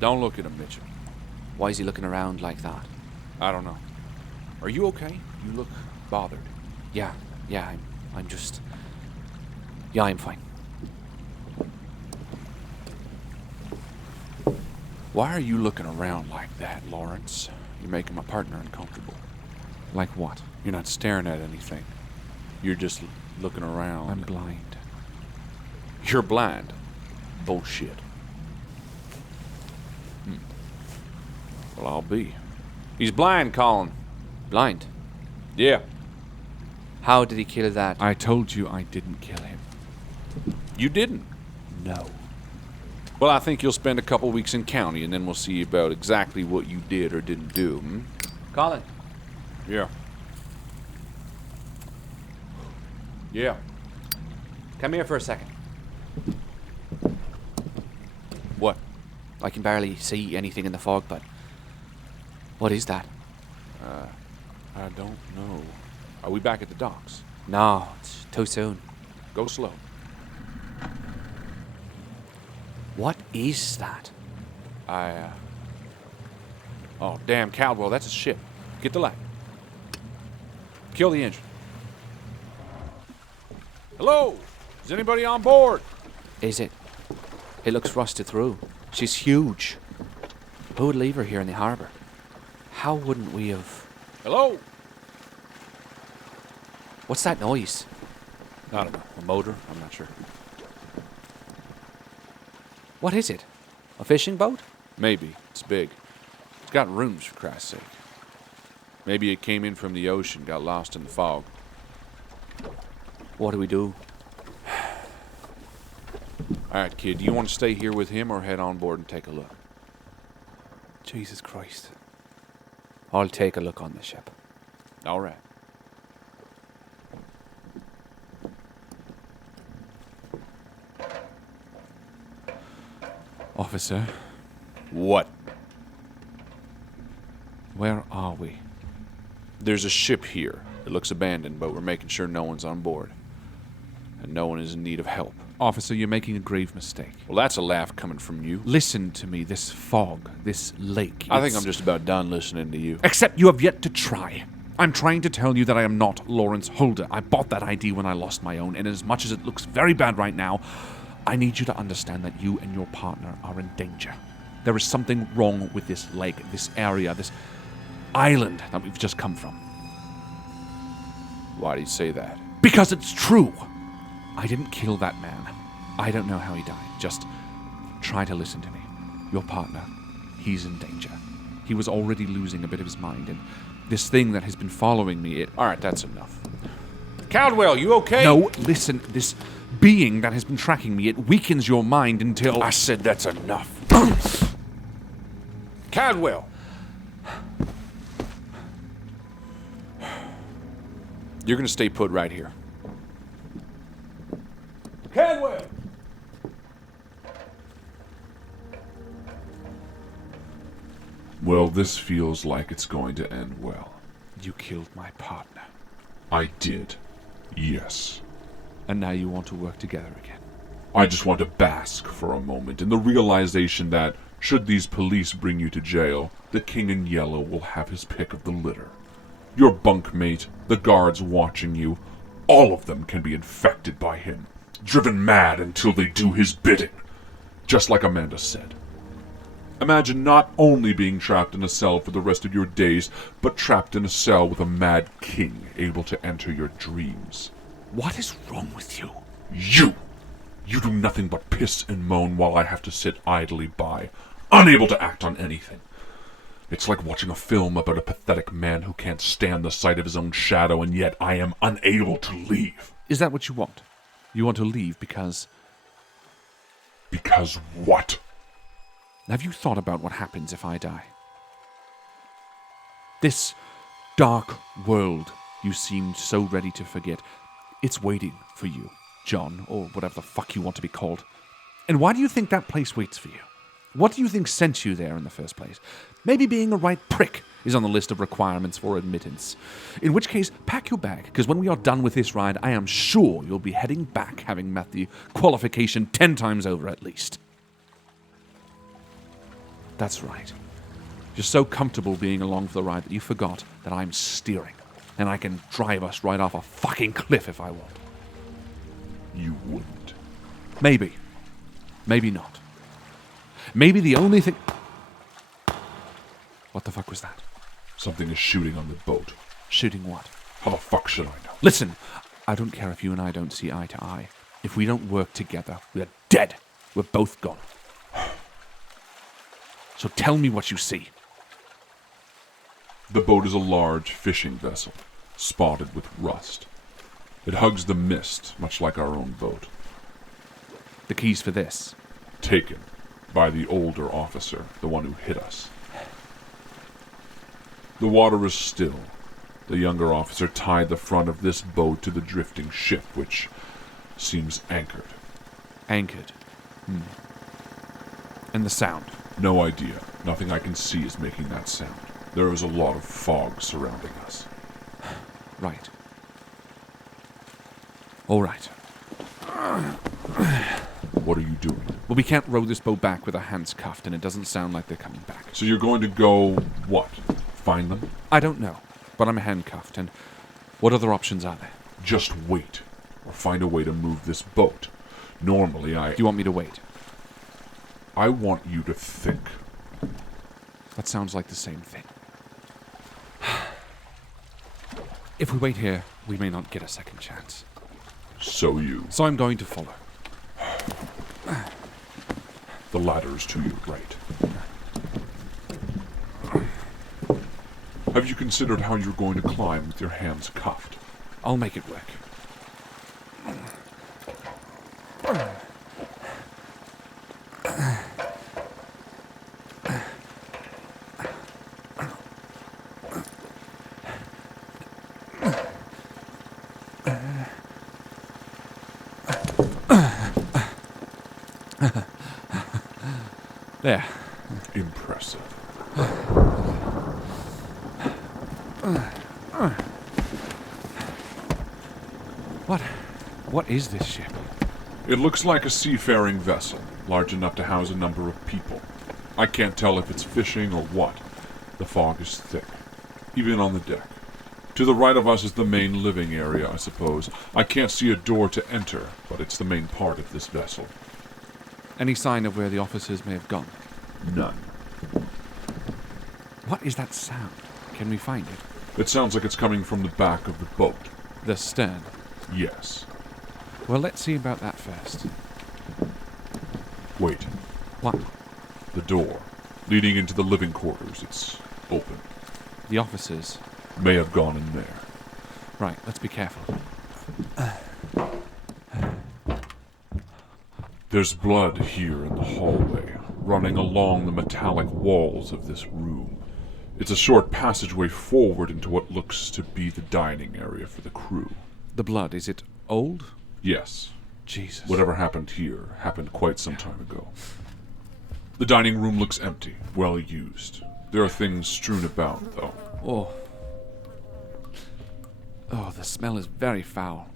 Don't look at him, Mitchell. Why is he looking around like that? I don't know. Are you okay? You look bothered. Yeah, I'm just... Yeah, I'm fine. Why are you looking around like that, Lawrence? You're making my partner uncomfortable. Like what? You're not staring at anything. You're just looking around. I'm blind. You're blind. Bullshit. Well, I'll be. He's blind, Colin. Blind? Yeah. How did he kill that? I told you I didn't kill him. You didn't? No. Well, I think you'll spend a couple weeks in county, and then we'll see about exactly what you did or didn't do. Hmm? Colin. Yeah. Yeah. Come here for a second. What? I can barely see anything in the fog, but... What is that? I don't know. Are we back at the docks? No, it's too soon. Go slow. What is that? Oh, damn, Caldwell, that's a ship. Get the light. Kill the engine. Hello? Is anybody on board? Is it? It looks rusted through. She's huge. Who would leave her here in the harbour? How wouldn't we have... Hello? What's that noise? I don't know. A motor? I'm not sure. What is it? A fishing boat? Maybe. It's big. It's got rooms, for Christ's sake. Maybe it came in from the ocean, got lost in the fog. What do we do? All right, kid, do you want to stay here with him or head on board and take a look? Jesus Christ. I'll take a look on the ship. All right. Officer, What? where are we? There's a ship here. It looks abandoned, but we're making sure no one's on board. And no one is in need of help. Officer, you're making a grave mistake. Well, that's a laugh coming from you. Listen to me, this fog, this lake. I think I'm just about done listening to you. Except you have yet to try. I'm trying to tell you that I am not Lawrence Holder. I bought that ID when I lost my own, and as much as it looks very bad right now, I need you to understand that you and your partner are in danger. There is something wrong with this lake, this area, this island that we've just come from. Why do you say that? Because it's true. I didn't kill that man. I don't know how he died. Just try to listen to me. Your partner, he's in danger. He was already losing a bit of his mind, and this thing that has been following me, All right, that's enough. Caldwell, you okay? No, listen, this being that has been tracking me, it weakens your mind until... I said that's enough. Caldwell! You're gonna stay put right here. Caldwell! Well, this feels like it's going to end well. You killed my partner, I did. Yes. and now you want to work together again. I just want to bask for a moment in the realization that, should these police bring you to jail, the King in Yellow will have his pick of the litter. Your bunkmate, the guards watching you, all of them can be infected by him, driven mad until they do his bidding. Just like Amanda said. Imagine not only being trapped in a cell for the rest of your days, but trapped in a cell with a mad king able to enter your dreams. What is wrong with you? You! You do nothing but piss and moan while I have to sit idly by, unable to act on anything. It's like watching a film about a pathetic man who can't stand the sight of his own shadow, and yet I am unable to leave. Is that what you want? You want to leave because... Because what? Have you thought about what happens if I die? This dark world you seemed so ready to forget, it's waiting for you, John, or whatever the fuck you want to be called. And why do you think that place waits for you? What do you think sent you there in the first place? Maybe being a right prick is on the list of requirements for admittance. In which case, pack your bag, because when we are done with this ride, I am sure you'll be heading back having met the qualification 10 times over at least. That's right. You're so comfortable being along for the ride that you forgot that I'm steering. And I can drive us right off a fucking cliff if I want. You wouldn't. Maybe. Maybe not. Maybe the only thing... What the fuck was that? Something is shooting on the boat. Shooting what? How the fuck should I know? Listen, I don't care if you and I don't see eye to eye. If we don't work together, we're dead. We're both gone. So tell me what you see. The boat is a large fishing vessel, spotted with rust. It hugs the mist, much like our own boat. The keys for this. Taken by the older officer, the one who hit us. The water is still. The younger officer tied the front of this boat to the drifting ship, which seems anchored. Anchored. And the sound. No idea. Nothing I can see is making that sound. There is a lot of fog surrounding us. Right. All right. What are you doing? Well, we can't row this boat back with our hands cuffed, and it doesn't sound like they're coming back. So you're going to go, what? Find them? I don't know, but I'm handcuffed, and what other options are there? Just wait. Or find a way to move this boat. Normally, Do you want me to wait? I want you to think. That sounds like the same thing. If we wait here, we may not get a second chance. So So I'm going to follow. The ladder is to your right. Have you considered how you're going to climb with your hands cuffed? I'll make it work. There. Impressive. What is this ship? It looks like a seafaring vessel, large enough to house a number of people. I can't tell if it's fishing or what. The fog is thick, even on the deck. To the right of us is the main living area, I suppose. I can't see a door to enter, but it's the main part of this vessel. Any sign of where the officers may have gone? None. What is that sound? Can we find it? It sounds like it's coming from the back of the boat. The stern. Yes. Well, let's see about that first. Wait. What? The door, leading into the living quarters, it's open. The officers. May have gone in there. Right, let's be careful. There's blood here in the hallway, running along the metallic walls of this room. It's a short passageway forward into what looks to be the dining area for the crew. The blood, is it old? Yes. Jesus. Whatever happened here happened quite some time ago. The dining room looks empty, well used. There are things strewn about, though. Oh, the smell is very foul.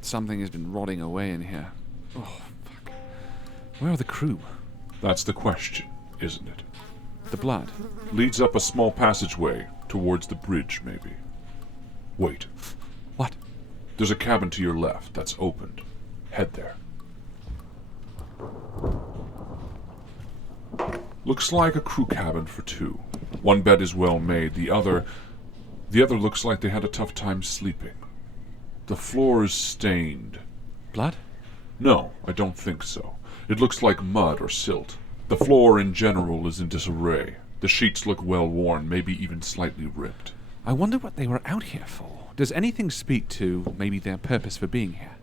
Something has been rotting away in here. Oh, fuck. Where are the crew? That's the question, isn't it? The blood. Leads up a small passageway towards the bridge, maybe. Wait. What? There's a cabin to your left that's opened. Head there. Looks like a crew cabin for two. One bed is well made, the other looks like they had a tough time sleeping. The floor is stained. Blood? No, I don't think so. It looks like mud or silt. The floor in general is in disarray. The sheets look well worn, maybe even slightly ripped. I wonder what they were out here for. Does anything speak to maybe their purpose for being here?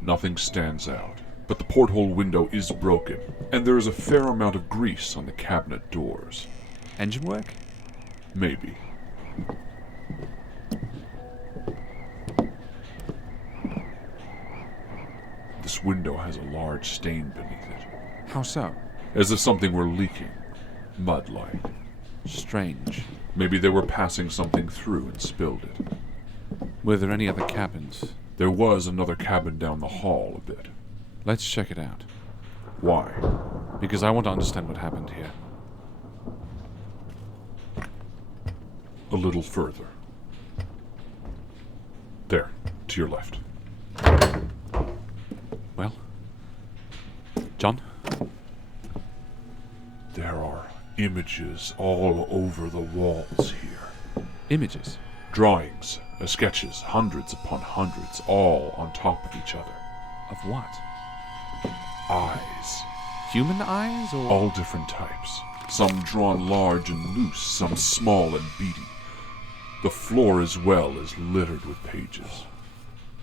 Nothing stands out, but the porthole window is broken, and there is a fair amount of grease on the cabinet doors. Engine work? Maybe. This window has a large stain beneath it, How so? as if something were leaking. Mud-like. Strange. Maybe they were passing something through and spilled it. Were there any other cabins? There was another cabin down the hall a bit. Let's check it out. Why? Because I want to understand what happened here. A little further. There, to your left. Well? John? There are images all over the walls here. Images? Drawings, sketches, hundreds upon hundreds, all on top of each other. Of what? Eyes. Human eyes, or...? All different types. Some drawn large and loose, some small and beady. The floor as well is littered with pages.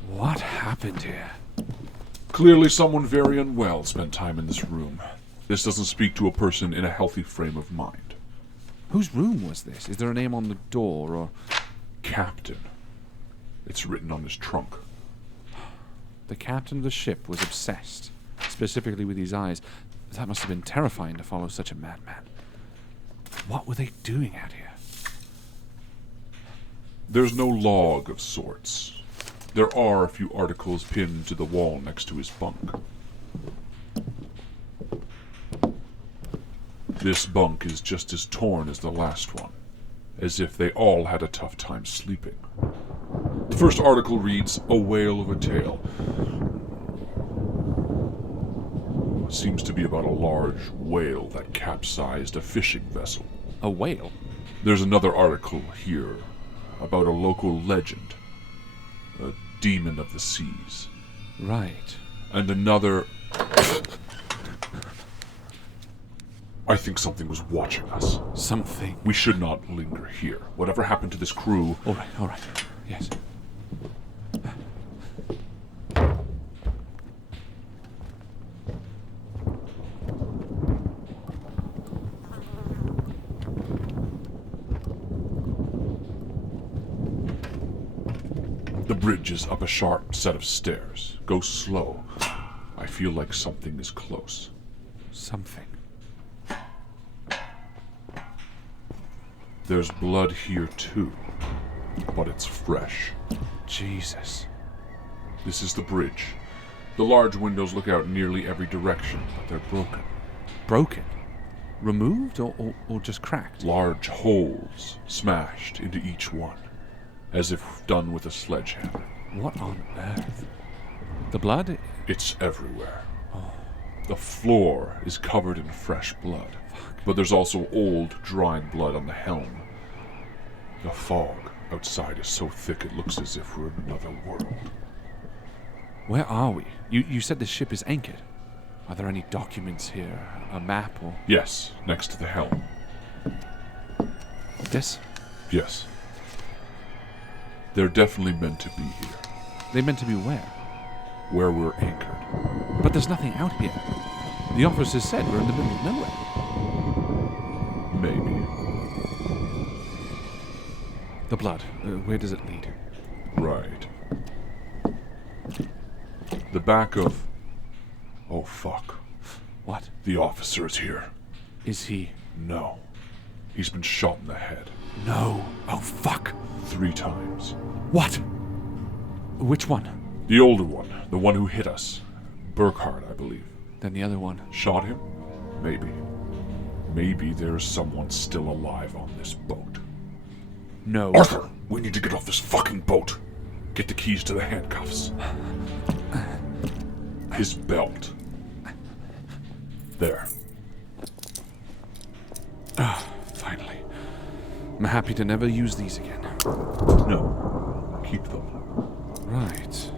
What happened here? Clearly someone very unwell spent time in this room. This doesn't speak to a person in a healthy frame of mind. Whose room was this? Is there a name on the door, or...? Captain. It's written on his trunk. The captain of the ship was obsessed, specifically with his eyes. That must have been terrifying to follow such a madman. What were they doing out here? There's no log of sorts. There are a few articles pinned to the wall next to his bunk. This bunk is just as torn as the last one, as if they all had a tough time sleeping. The first article reads, "A whale of a tale." Seems to be about a large whale that capsized a fishing vessel. A whale? There's another article here about a local legend, a demon of the seas. Right. And another... I think something was watching us. Something. We should not linger here. Whatever happened to this crew... All right. Yes. The bridge is up a sharp set of stairs. Go slow. I feel like something is close. Something. There's blood here too, but it's fresh. Jesus. This is the bridge. The large windows look out nearly every direction, but they're broken. Broken? Removed or just cracked? Large holes smashed into each one, as if done with a sledgehammer. What on earth? The blood? It's everywhere. The floor is covered in fresh blood, but there's also old, dried blood on the helm. The fog outside is so thick it looks as if we're in another world. Where are we? You said the ship is anchored. Are there any documents here? A map or... Yes, next to the helm. This? Yes. They're definitely meant to be here, They meant to be where? where we're anchored. But there's nothing out here. The officers said we're in the middle of nowhere. Maybe. The blood, where does it lead? Right. The back of... Oh, fuck. What? The officer is here. Is he... No. He's been shot in the head. No. Oh, fuck. 3 times. What? Which one? The older one. The one who hit us. Burkhardt, I believe. Then the other one. Shot him? Maybe. Maybe there's someone still alive on this boat. No. Arthur! We need to get off this fucking boat. Get the keys to the handcuffs. His belt. There. Finally. I'm happy to never use these again. No. Keep them. Right.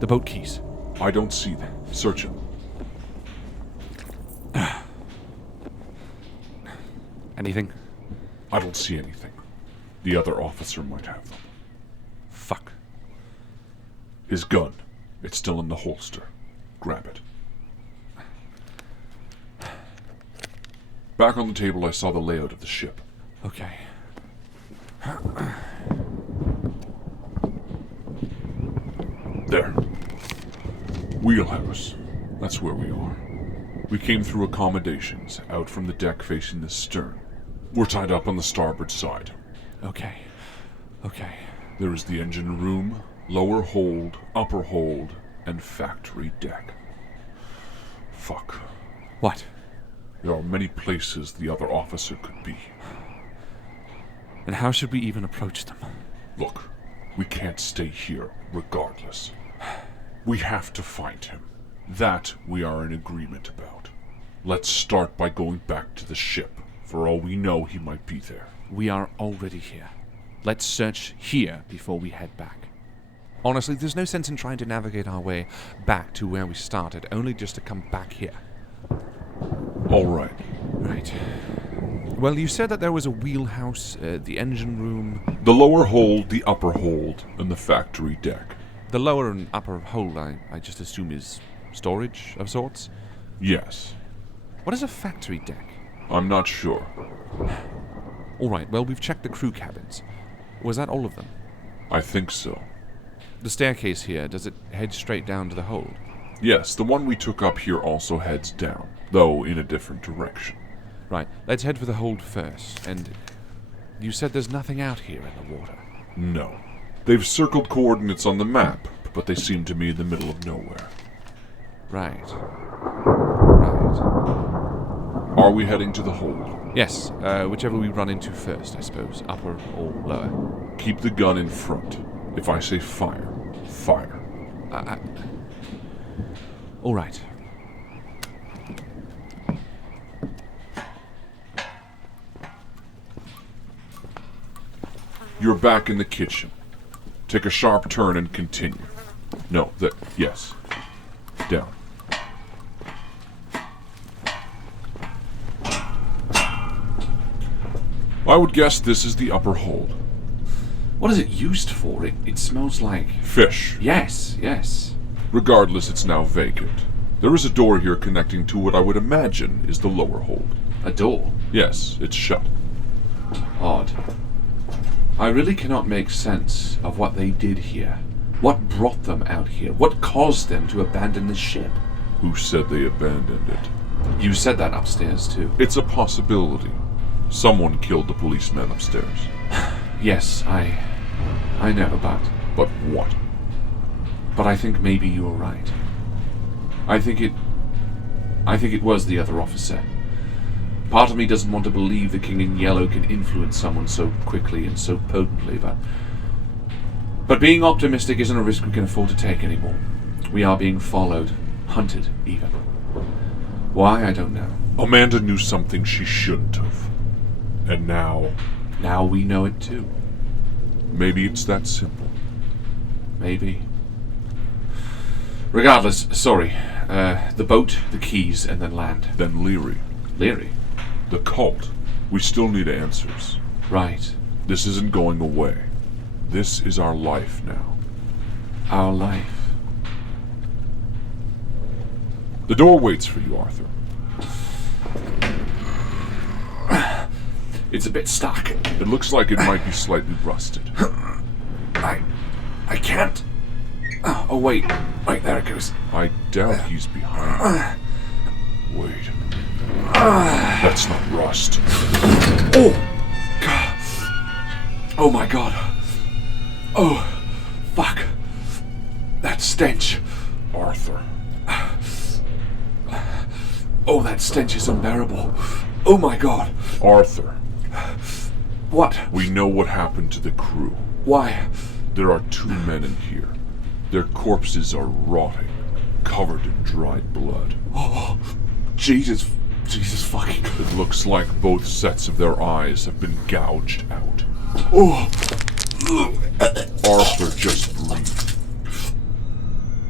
The boat keys. I don't see them. Search them. Anything? I don't see anything. The other officer might have them. Fuck. His gun. It's still in the holster. Grab it. Back on the table, I saw the layout of the ship. Okay. There. Wheelhouse. That's where we are. We came through accommodations, out from the deck facing the stern. We're tied up on the starboard side. Okay. There is the engine room, lower hold, upper hold, and factory deck. Fuck. What? There are many places the other officer could be. And how should we even approach them? Look, we can't stay here regardless. We have to find him. That we are in agreement about. Let's start by going back to the ship. For all we know, he might be there. We are already here. Let's search here before we head back. Honestly, there's no sense in trying to navigate our way back to where we started, only just to come back here. All right. Right. Well, you said that there was a wheelhouse, the engine room. The lower hold, the upper hold, and the factory deck. The lower and upper hold, I just assume is storage of sorts? Yes. What is a factory deck? I'm not sure. All right, well, we've checked the crew cabins. Was that all of them? I think so. The staircase here, does it head straight down to the hold? Yes, the one we took up here also heads down, though in a different direction. Right, let's head for the hold first. And you said there's nothing out here in the water. No. They've circled coordinates on the map, but they seem to be in the middle of nowhere. Right. Right. Are we heading to the hold? Yes, whichever we run into first, I suppose. Upper or lower. Keep the gun in front. If I say fire, fire. All right. You're back in the kitchen. Take a sharp turn and continue. No, yes. Down. I would guess this is the upper hold. What is it used for? It smells like... Fish. Yes, yes. Regardless, it's now vacant. There is a door here connecting to what I would imagine is the lower hold. A door? Yes, it's shut. Odd. I really cannot make sense of what they did here. What brought them out here? What caused them to abandon the ship? Who said they abandoned it? You said that upstairs, too. It's a possibility. Someone killed the policeman upstairs. Yes, I know, But what? But I think maybe you're right. I think it was the other officer. Part of me doesn't want to believe the King in Yellow can influence someone so quickly and so potently, but being optimistic isn't a risk we can afford to take anymore. We are being followed, hunted even. Why, I don't know. Amanda knew something she shouldn't have. And now... Now we know it too. Maybe it's that simple. Maybe. Regardless, sorry. The boat, the keys, and then land. Then Leary. Leary? The cult. We still need answers. Right. This isn't going away. This is our life now. Our life. The door waits for you, Arthur. It's a bit stuck. It looks like it might be slightly rusted. I can't. Oh, wait. Wait, there it goes. I doubt he's behind. Wait. That's not rust. Oh! God. Oh my God. Oh, fuck. That stench. Arthur. Oh, that stench is unbearable. Oh my God. Arthur. What? We know what happened to the crew. Why? There are 2 men in here. Their corpses are rotting, covered in dried blood. Oh, Jesus fucking. It looks like both sets of their eyes have been gouged out. Oh. Arthur, just breathe.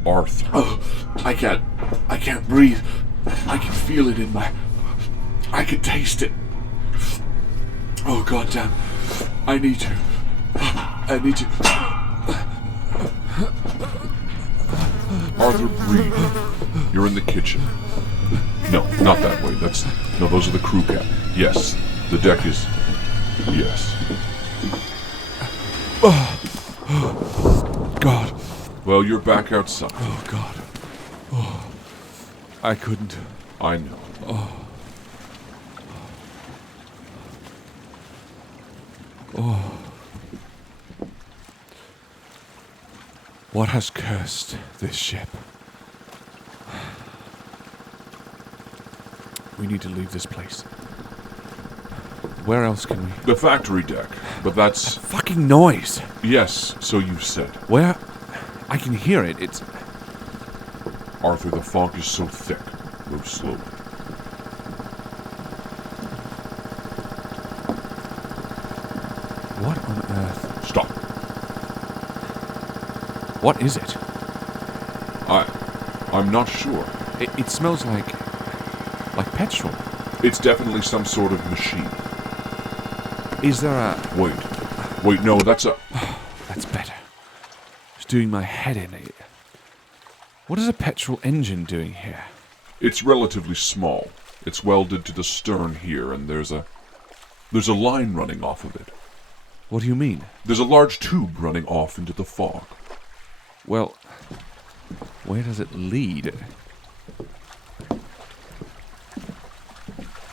Arthur. Oh, I can't breathe. I can feel it in my... I can taste it. Oh, goddamn. I need to. Arthur, breathe. You're in the kitchen. No, not that way. No, those are the crew cabins. Yes, the deck is... Yes. God. Well, you're back outside. Oh, God. Oh. I couldn't. I know. Oh. Oh. What has cursed this ship? We need to leave this place. Where else can we... The factory deck, but that's... Fucking noise! Yes, so you've said. Where... I can hear it. It's... Arthur, the fog is so thick. Move slowly. What on earth? Stop. What is it? I'm not sure. It smells like petrol. It's definitely some sort of machine. Is there a... Wait, no, that's a... That's better. It's doing my head in. What is a petrol engine doing here? It's relatively small. It's welded to the stern here, and there's a line running off of it. What do you mean? There's a large tube running off into the fog. Well, where does it lead?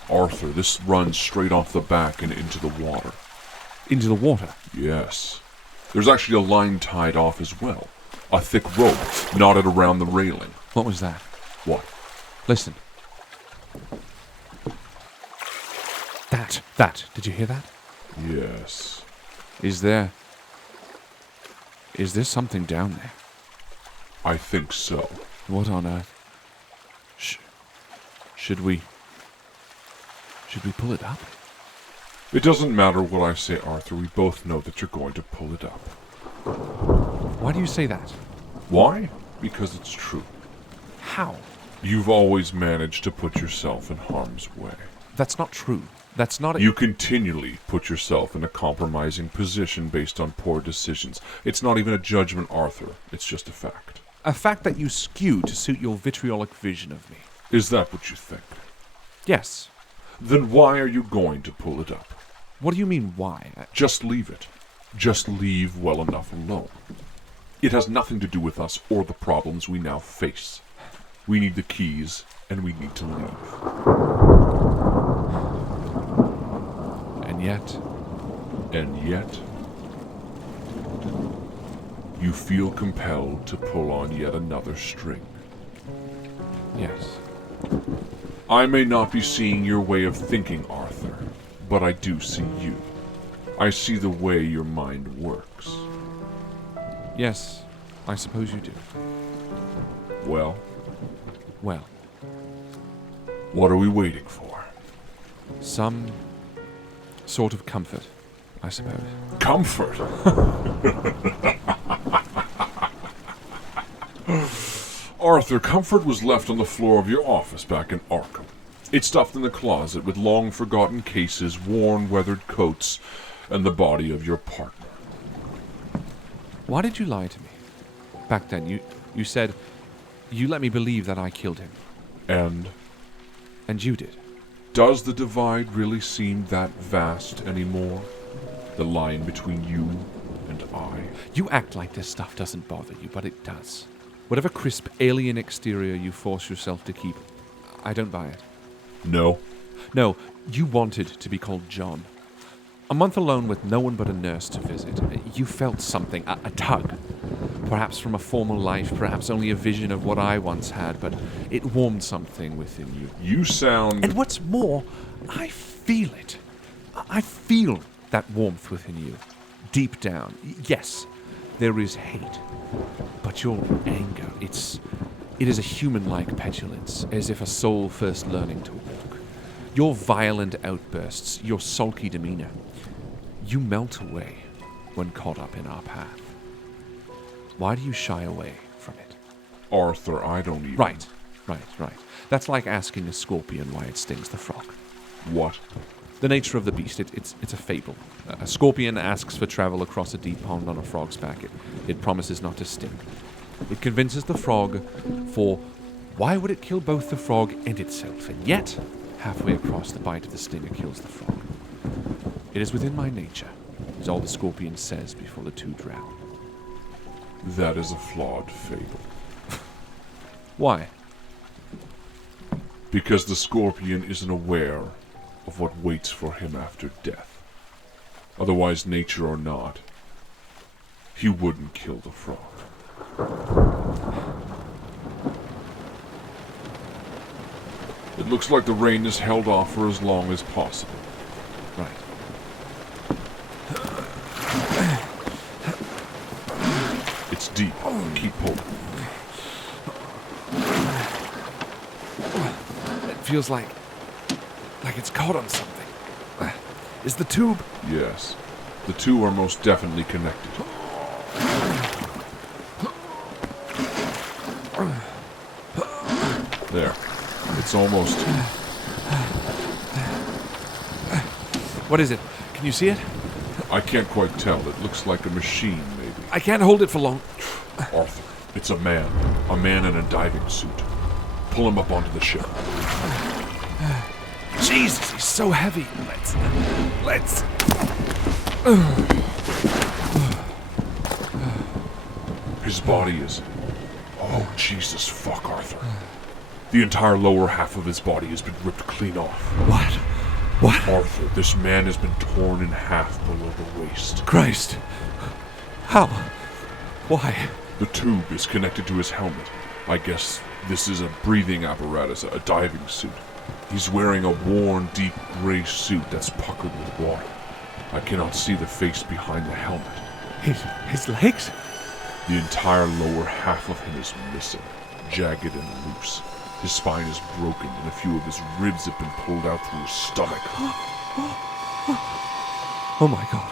Arthur, this runs straight off the back and into the water. Into the water? Yes. There's actually a line tied off as well. A thick rope knotted around the railing. What was that? What? Listen. That. Did you hear that? Yes. Is there something down there? I think so. What on earth? Should we pull it up? It doesn't matter what I say, Arthur. We both know that you're going to pull it up. Why do you say that? Why? Because it's true. How? You've always managed to put yourself in harm's way. That's not true. That's not... You continually put yourself in a compromising position based on poor decisions. It's not even a judgment, Arthur. It's just a fact. A fact that you skew to suit your vitriolic vision of me. Is that what you think? Yes. Then why are you going to pull it up? What do you mean, why? Just leave it. Just leave well enough alone. It has nothing to do with us or the problems we now face. We need the keys, and we need to leave. And yet, you feel compelled to pull on yet another string. Yes. I may not be seeing your way of thinking, Arthur, but I do see you. I see the way your mind works. Yes, I suppose you do. Well, what are we waiting for? Some sort of comfort, I suppose. Comfort? Arthur, comfort was left on the floor of your office back in Arkham. It's stuffed in the closet with long-forgotten cases, worn, weathered coats, and the body of your partner. Why did you lie to me? Back then, you said you let me believe that I killed him. And you did. Does the divide really seem that vast anymore? The line between you and I? You act like this stuff doesn't bother you, but it does. Whatever crisp alien exterior you force yourself to keep, I don't buy it. No. No, you wanted to be called John. A month alone with no one but a nurse to visit. You felt something, a tug. Perhaps from a former life, perhaps only a vision of what I once had, but it warmed something within you. You sound... And what's more, I feel it. I feel that warmth within you. Deep down. Yes, there is hate. But your anger, it is a human-like petulance, as if a soul first learning to walk. Your violent outbursts, your sulky demeanor, you melt away when caught up in our path. Why do you shy away from it? Arthur, I don't even... Right. That's like asking a scorpion why it stings the frog. What? The nature of the beast, it's a fable. A scorpion asks for travel across a deep pond on a frog's back. It promises not to sting. It convinces the frog, for why would it kill both the frog and itself? And yet, halfway across, the bite of the stinger kills the frog. It is within my nature, is all the scorpion says before the two drown. That is a flawed fable. Why? Because the scorpion isn't aware of what waits for him after death. Otherwise, nature or not, he wouldn't kill the frog. It looks like the rain is held off for as long as possible. Right. It's deep. Keep pulling. It feels like it's caught on something. Is the tube? Yes. The two are most definitely connected. There. It's almost... What is it? Can you see it? I can't quite tell. It looks like a machine, maybe. I can't hold it for long. Arthur, it's a man. A man in a diving suit. Pull him up onto the ship. Jesus, he's so heavy. Let's. His body is... Oh, Jesus, fuck, Arthur. The entire lower half of his body has been ripped clean off. What? Arthur, this man has been torn in half below the waist. Christ. How? Why? The tube is connected to his helmet. I guess this is a breathing apparatus, a diving suit. He's wearing a worn, deep gray suit that's puckered with water. I cannot see the face behind the helmet. His legs? The entire lower half of him is missing, jagged and loose. His spine is broken, and a few of his ribs have been pulled out through his stomach. Oh my God.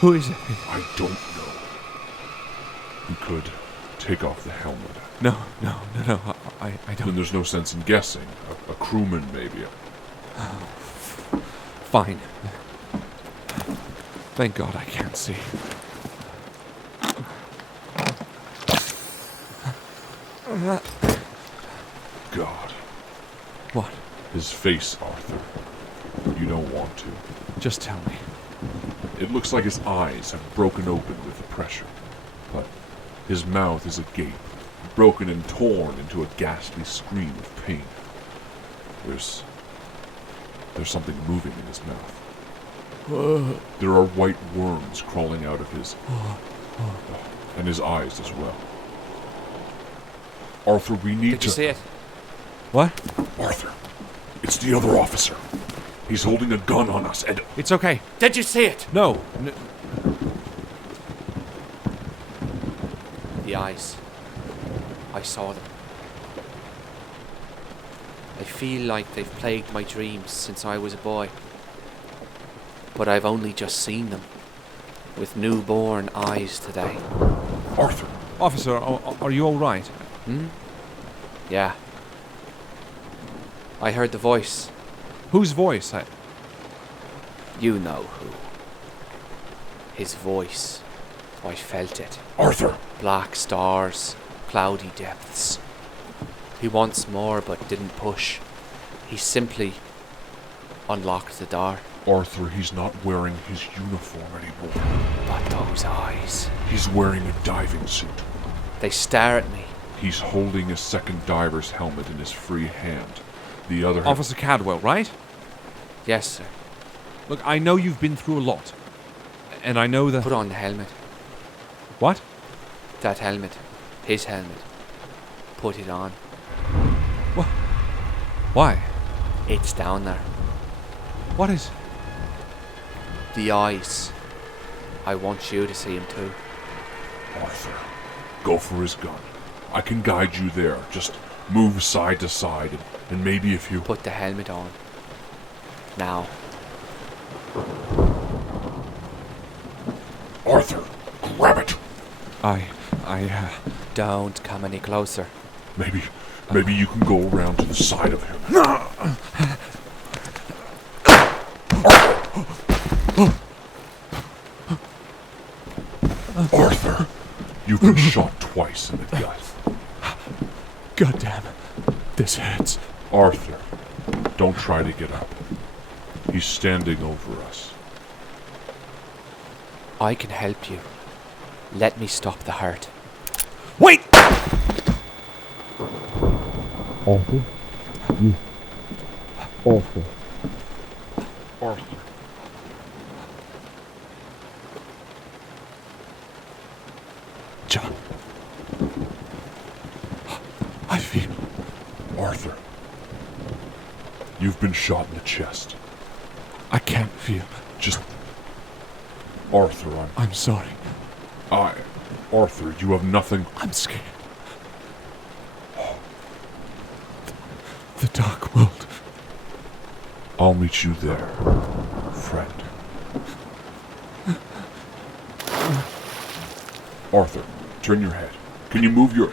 Who is it? I don't know. We could take off the helmet. No. I Then don't. there's no sense in guessing. A crewman, maybe. Fine. Thank God I can't see. God. What? His face, Arthur. You don't want to. Just tell me. It looks like his eyes have broken open with the pressure. But his mouth is agape, broken and torn into a ghastly scream of pain. There's something moving in his mouth. There are white worms crawling out of his... and his eyes as well. Arthur, we need to... Did you see it? What? Arthur, it's the other officer. He's holding a gun on us, and... It's okay. Did you see it? No. The eyes. I saw them. I feel like they've plagued my dreams since I was a boy. But I've only just seen them. With newborn eyes today. Arthur, Officer, are you all right? Yeah. I heard the voice. Whose voice? You know who. His voice. I felt it. Arthur! Black stars, cloudy depths. He wants more but didn't push. He simply unlocked the door. Arthur, he's not wearing his uniform anymore. But those eyes, He's wearing a diving suit. they stare at me. He's holding a second diver's helmet in his free hand. The other hand... Officer Cadwell, right? Yes, sir. Look, I know you've been through a lot. And I know that... Put on the helmet. What? That helmet. His helmet. Put it on. What? Why? It's down there. What is... The eyes. I want you to see him too. Arthur, go for his gun. I can guide you there. Just move side to side, and maybe if you... Put the helmet on. Now. Arthur, grab it! Don't come any closer. Maybe you can go around to the side of him. Arthur, you've been shot twice in the gut. God damn it. This hurts. Arthur, don't try to get up. He's standing over us. I can help you. Let me stop the hurt. Wait! Arthur? Arthur. Arthur. John. I feel... Arthur. You've been shot in the chest. I can't feel... Just... Arthur, I'm sorry. Arthur, you have nothing. I'm scared. The dark world. I'll meet you there, friend. Arthur, turn your head. Can you move your...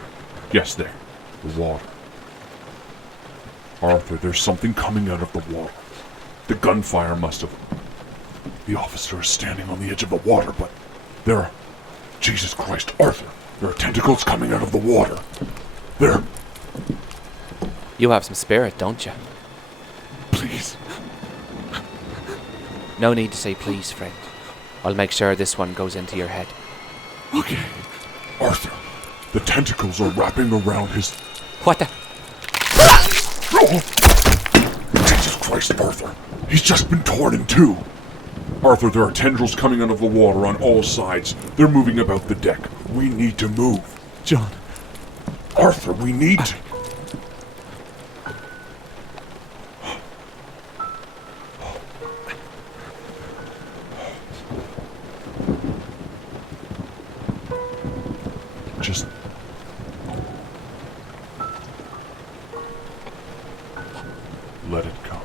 Yes, there. The water. Arthur, there's something coming out of the water. The gunfire must have... The officer is standing on the edge of the water, but there are... Jesus Christ, Arthur, there are tentacles coming out of the water. There... You have some spirit, don't you? Please. No need to say please, friend. I'll make sure this one goes into your head. Okay. Arthur, the tentacles are wrapping around his... What the... Oh! Jesus Christ, Arthur. He's just been torn in two. Arthur, there are tendrils coming out of the water on all sides. They're moving about the deck. We need to move. John. Arthur, we need to... Just... let it come.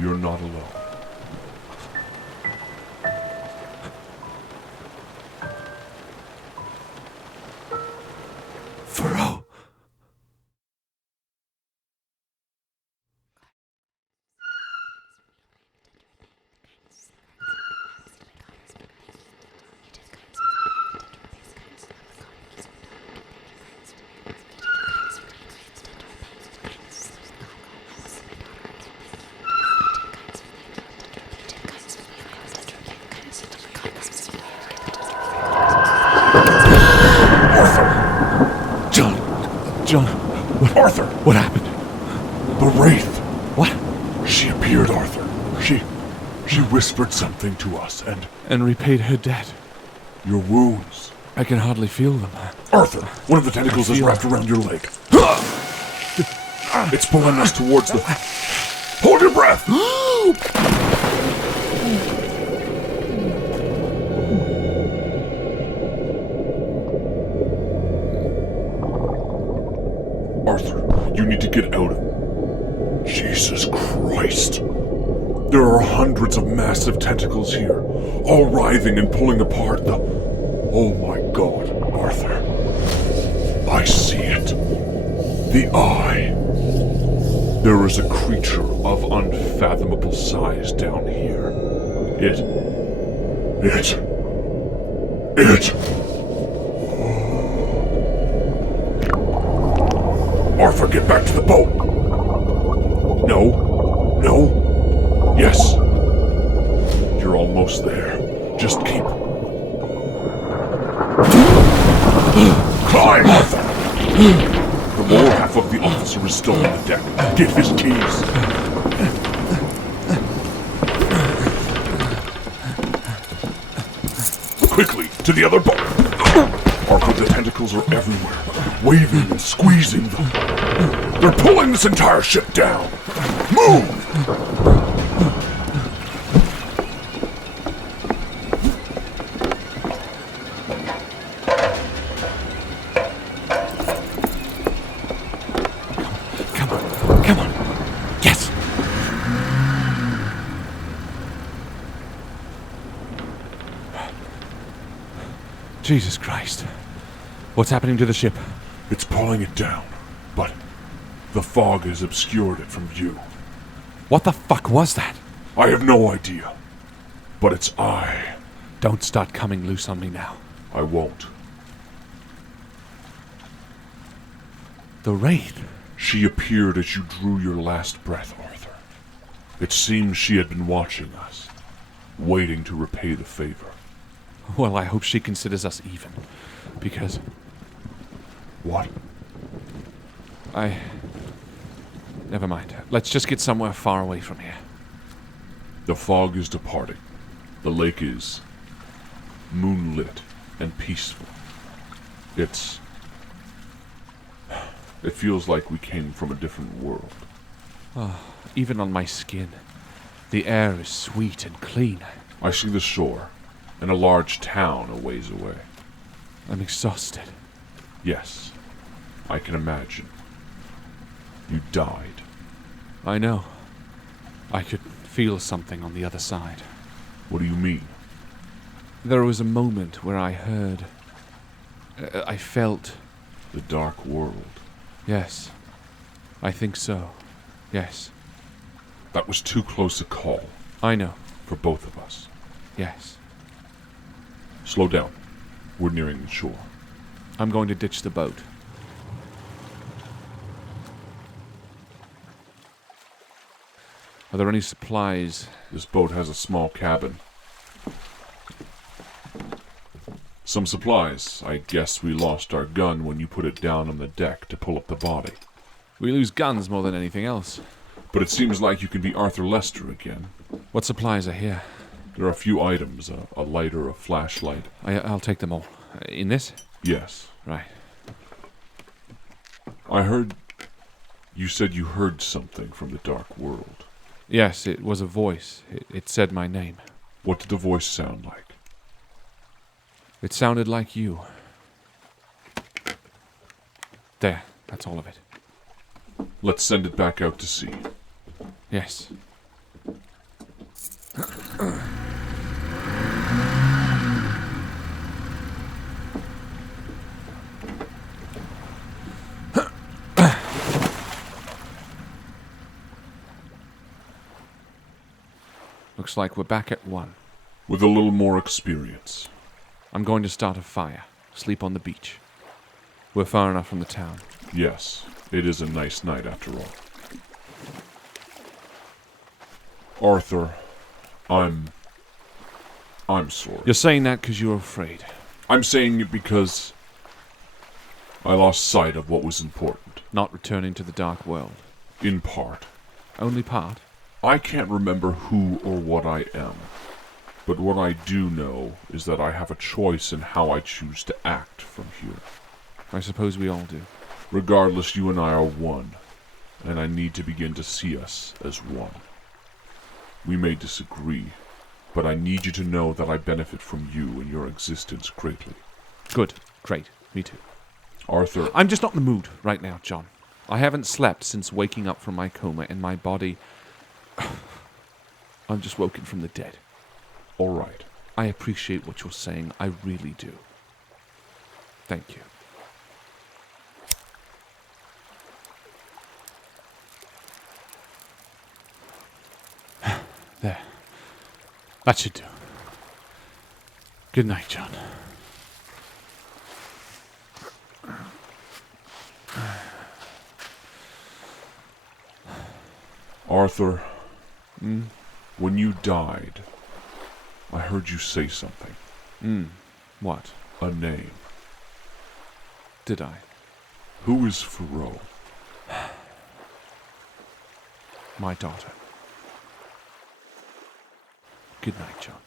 You're not alone. Furrow. John, Arthur! what happened? The Wraith! What? She appeared, Arthur. She whispered something to us, And repaid her debt. your wounds. I can hardly feel them. Arthur, one of the tentacles is wrapped around your leg. It's pulling us towards the... Hold your breath! Arthur, you need to get out of... Jesus Christ. There are hundreds of massive tentacles here, all writhing and pulling apart the... Oh my God, Arthur. I see it. The Eye. There is a creature of unfathomable size down here. It... Arthur, get back to the boat! No. Yes. You're almost there. Just keep... Climb, Arthur! The lower half of the officer is still on the deck. Get his keys. Quickly, to the other boat! Arthur, the tentacles are everywhere, waving and squeezing them. They're pulling this entire ship down! Move! Come on. Yes. Jesus Christ. What's happening to the ship? It's pulling it down, but the fog has obscured it from view. What the fuck was that? I have no idea, but it's I. Don't start coming loose on me now. I won't. The Wraith. She appeared as you drew your last breath, Arthur. It seems she had been watching us, waiting to repay the favor. Well, I hope she considers us even, because... What? Never mind. Let's just get somewhere far away from here. The fog is departing. The lake is moonlit and peaceful. It feels like we came from a different world. Even on my skin, the air is sweet and clean. I see the shore, and a large town a ways away. I'm exhausted. Yes, I can imagine. You died. I know. I could feel something on the other side. What do you mean? There was a moment where I heard... I felt... The dark world. Yes. I think so. Yes. That was too close a call I know. for both of us. Yes. Slow down. We're nearing the shore. I'm going to ditch the boat. Are there any supplies? This boat has a small cabin. Some supplies. I guess we lost our gun when you put it down on the deck to pull up the body. We lose guns more than anything else. But it seems like you can be Arthur Lester again. What supplies are here? There are a few items, a lighter, a flashlight. I'll take them all. In this? Yes. Right. I heard... You said you heard something from the dark world. Yes, it was a voice. It said my name. What did the voice sound like? It sounded like you. There, that's all of it. Let's send it back out to sea. Yes. Looks like we're back at 1. With a little more experience. I'm going to start a fire. Sleep on the beach. We're far enough from the town. Yes, it is a nice night after all. Arthur, I'm sorry. You're saying that because you're afraid. I'm saying it because I lost sight of what was important. Not returning to the dark world. In part. Only part? I can't remember who or what I am. But what I do know is that I have a choice in how I choose to act from here. I suppose we all do. Regardless, you and I are one, and I need to begin to see us as one. We may disagree, but I need you to know that I benefit from you and your existence greatly. Good. Great. Me too. Arthur... I'm just not in the mood right now, John. I haven't slept since waking up from my coma, and my body... I'm just woken from the dead. All right. I appreciate what you're saying. I really do. Thank you. There. That should do. Good night, John. Arthur, when you died, I heard you say something. What? A name. Did I? Who is Furrow? My daughter. Good night, John.